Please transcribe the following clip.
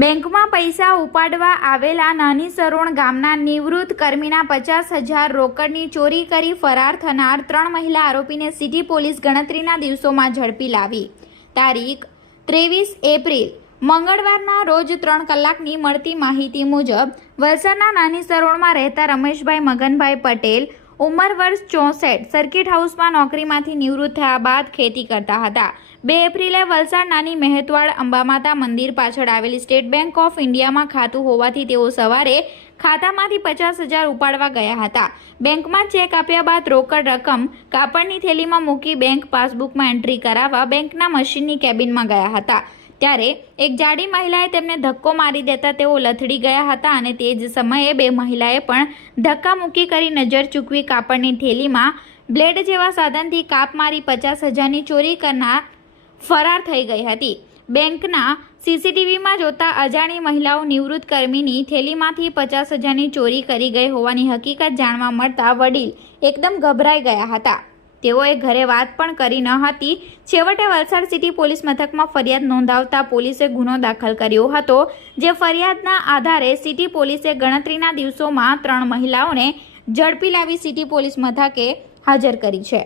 બેંકમાં પૈસા ઉપાડવા આવેલા નાની સરોણ ગામના નિવૃત્ત કર્મીના પચાસ હજાર રોકડની ચોરી કરી ફરાર થનાર ત્રણ મહિલા આરોપીને સિટી પોલીસ ગણતરીના દિવસોમાં ઝડપી લાવી. તારીખ, ત્રેવીસ એપ્રિલ, મંગળવારના રોજ ત્રણ કલાકની મળતી માહિતી મુજબ, વલસાડના નાની સરોણમાં રહેતા રમેશભાઈ, મગનભાઈ પટેલ ઉંમર વર્ષ ચોસઠ સર્કિટ હાઉસમાં નોકરીમાંથી નિવૃત્ત થયા બાદ ખેતી કરતા હતા. બે એપ્રિલે વલસાડ નાની મહેતવાડ અંબામાતા મંદિર પાછળ આવેલી સ્ટેટ બેંક ઓફ ઇન્ડિયામાં ખાતું હોવાથી તેઓ સવારે ખાતામાંથી પચાસ હજાર ઉપાડવા ગયા હતા. બેંકમાં ચેક આપ્યા બાદ રોકડ રકમ કાપડની થેલીમાં મૂકી બેંક પાસબુકમાં એન્ટ્રી કરાવવા બેંકના મશીનની કેબિનમાં ગયા હતા. ત્યારે એક જાડી મહિલાએ તેમને ધક્કો મારી દેતા તેઓ લથડી ગયા હતા અને તે જ સમયે બે મહિલાએ પણ ધક્કા મૂકી કરી નજર ચૂકવી કાપડની થેલીમાં બ્લેડ જેવા સાધનથી કાપ મારી પચાસ હજારની ચોરી કરનાર ફરાર થઈ ગઈ હતી. બેંકના સીસીટીવીમાં જોતા અજાણી મહિલાઓ નિવૃત્ત કર્મીની થેલીમાંથી પચાસ હજારની ચોરી કરી ગઈ હોવાની હકીકત જાણવા મળતા વડીલ એકદમ ગભરાઈ ગયા હતા. તેઓએ ઘરે વાત પણ કરી ન હતી. છેવટે વલસાડ સિટી પોલીસ મથકમાં ફરિયાદ નોંધાવતા પોલીસે ગુનો દાખલ કર્યો હતો, જે ફરિયાદના આધારે સિટી પોલીસે ગણતરીના દિવસોમાં ત્રણ મહિલાઓને ઝડપી લાવી સિટી પોલીસ મથકે હાજર કરી છે.